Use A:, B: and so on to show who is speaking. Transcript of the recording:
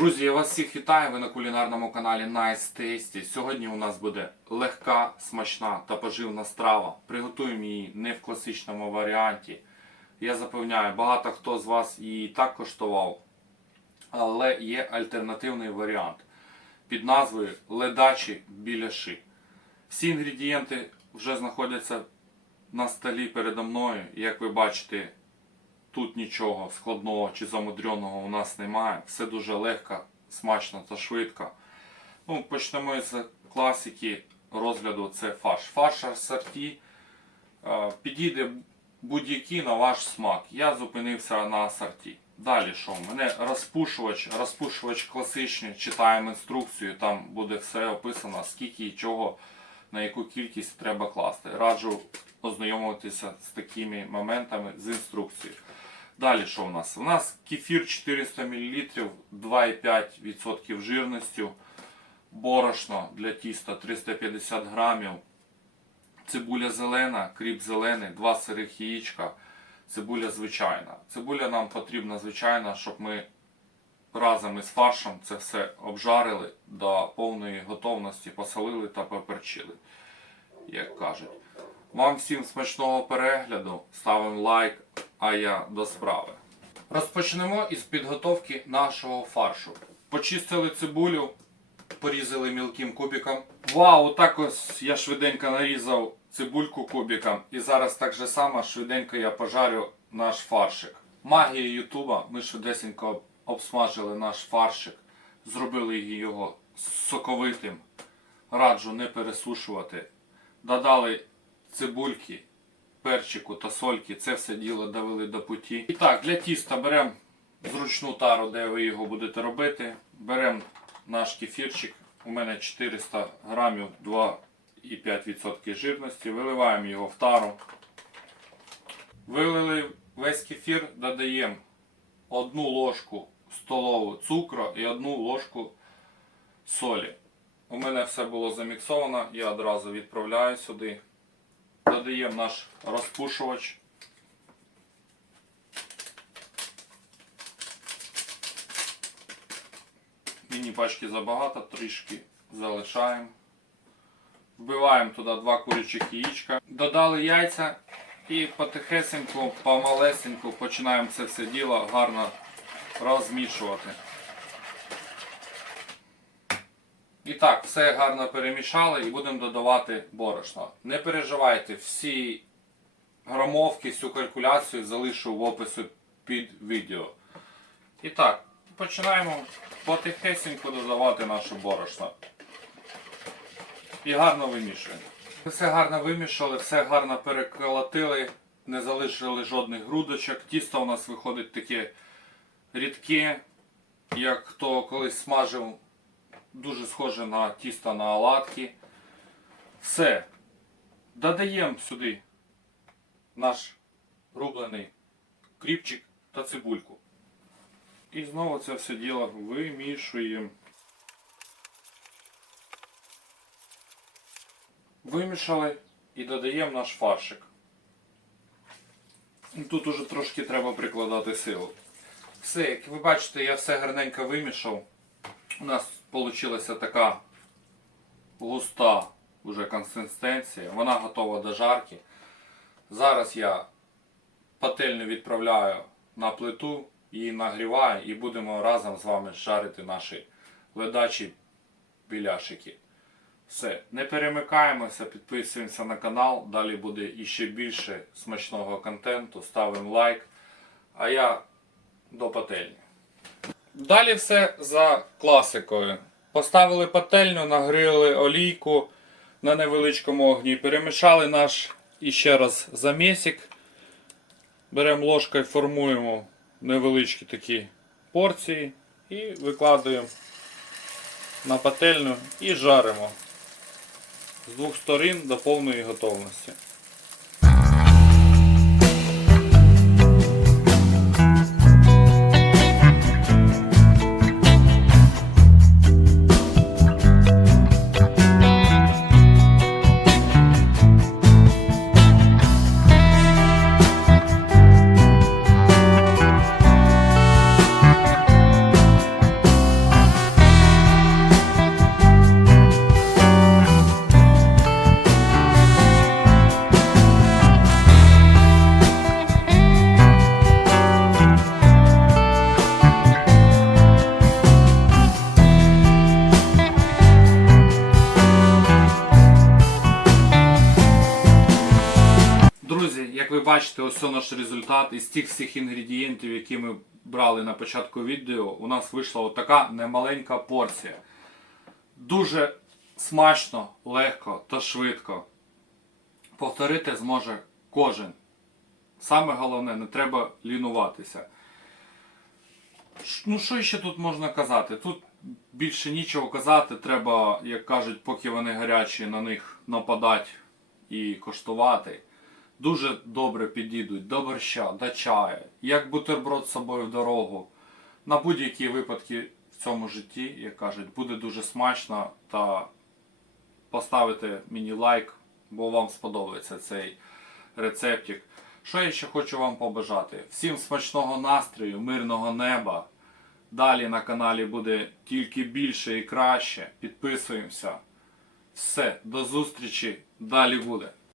A: Вітаю ви на кулінарному каналі Nice Tasty. Сьогодні у нас буде легка, смачна та поживна страва. Приготуємо її не в класичному варіанті. Я запевняю, багато хто з вас її так коштував, але є альтернативний варіант під назвою ледачі біляши. Всі інгредієнти вже знаходяться на столі передо мною. Як ви бачите, Тут нічого складного чи замудреного у нас немає. Все дуже легко, смачно та швидко. Ну, почнемо з класики розгляду. Це фарш. Фарш асорті е, підійде будь-який на ваш смак. Я зупинився на асорті. Далі що? У мене розпушувач, розпушувач класичний, читаємо інструкцію, там буде все описано, скільки і чого, на яку кількість треба класти. Раджу ознайомитися з такими моментами з інструкцією. Далі що у нас? У нас кефір 400 мл, 2,5% жирністю, борошно для тіста 350 грамів, цибуля зелена, кріп зелений, 2 сирих яєчка, цибуля звичайна. Цибуля нам потрібна звичайна, щоб ми разом із фаршем це все обжарили до повної готовності, посолили та поперчили, як кажуть. Вам всім смачного перегляду, ставимо лайк, а я до справи. Розпочнемо із підготовки нашого фаршу. Почистили цибулю, порізали мілким кубиком. Вау, так ось я швиденько нарізав цибульку кубиком. І зараз так же само швиденько я пожарю наш фаршик. Магія Ютуба, ми швидесенько обсмажили наш фаршик, зробили його соковитим. Раджу не пересушувати. Додали цибульки, перчику та сольки. Це все діло довели до путі. І так, для тіста беремо зручну тару, де ви його будете робити. Беремо наш кефірчик. У мене 400 грамів 2,5% жирності. Виливаємо його в тару. Вилили весь кефір, додаємо одну ложку столову цукру і одну ложку солі. У мене все було заміксовано, я одразу відправляю сюди. Додаємо наш розпушувач. Міні пачки забагато, трішки залишаємо. Вбиваємо туди два курячих яєчка. Додали яйця і потихесеньку, помалесеньку починаємо це все діло гарно розмішувати. І так, все гарно перемішали і будемо додавати борошно. Не переживайте, всі громовки, всю калькуляцію залишу в описі під відео. І так, починаємо потихесенько додавати наше борошно. І гарно вимішуємо. Все гарно вимішали, все гарно переколотили, не залишили жодних грудочок. Тісто у нас виходить таке рідке, як хто колись смажив дуже схоже на тісто на оладки. Все. Додаємо сюди наш рублений кріпчик та цибульку. І знову це все діло вимішуємо. Вимішали і додаємо наш фаршик. Тут уже трошки треба прикладати силу. Все, як ви бачите, я все гарненько вимішав. У нас вийшла така густа вже консистенція. Вона готова до жарки. Зараз я пательню відправляю на плиту, її нагріваю і будемо разом з вами жарити наші ледачі біляшики. Все, не перемикаємося, підписуємося на канал. Далі буде іще більше смачного контенту. Ставимо лайк. А я до пательні. Далі все за класикою. Поставили пательню, нагріли олійку на невеличкому огні, перемішали наш іще раз замісик. Беремо ложкою, формуємо невеличкі такі порції і викладаємо на пательню і жаримо з двох сторін до повної готовності. Ви бачите, ось наш результат із тих всіх інгредієнтів, які ми брали на початку відео, у нас вийшла отака немаленька порція. Дуже смачно, легко та швидко. Повторити зможе кожен. Саме головне, не треба лінуватися. Ну, що ще тут можна казати? Тут більше нічого казати, треба, як кажуть, поки вони гарячі, на них нападати і коштувати. Дуже добре підійдуть до борща, до чаю, як бутерброд з собою в дорогу. На будь-які випадки в цьому житті, як кажуть, буде дуже смачно та поставити мені лайк, бо вам сподобається цей рецептик. Що я ще хочу вам побажати? Всім смачного настрою, мирного неба. Далі на каналі буде тільки більше і краще. Підписуємося. Все, до зустрічі. Далі буде.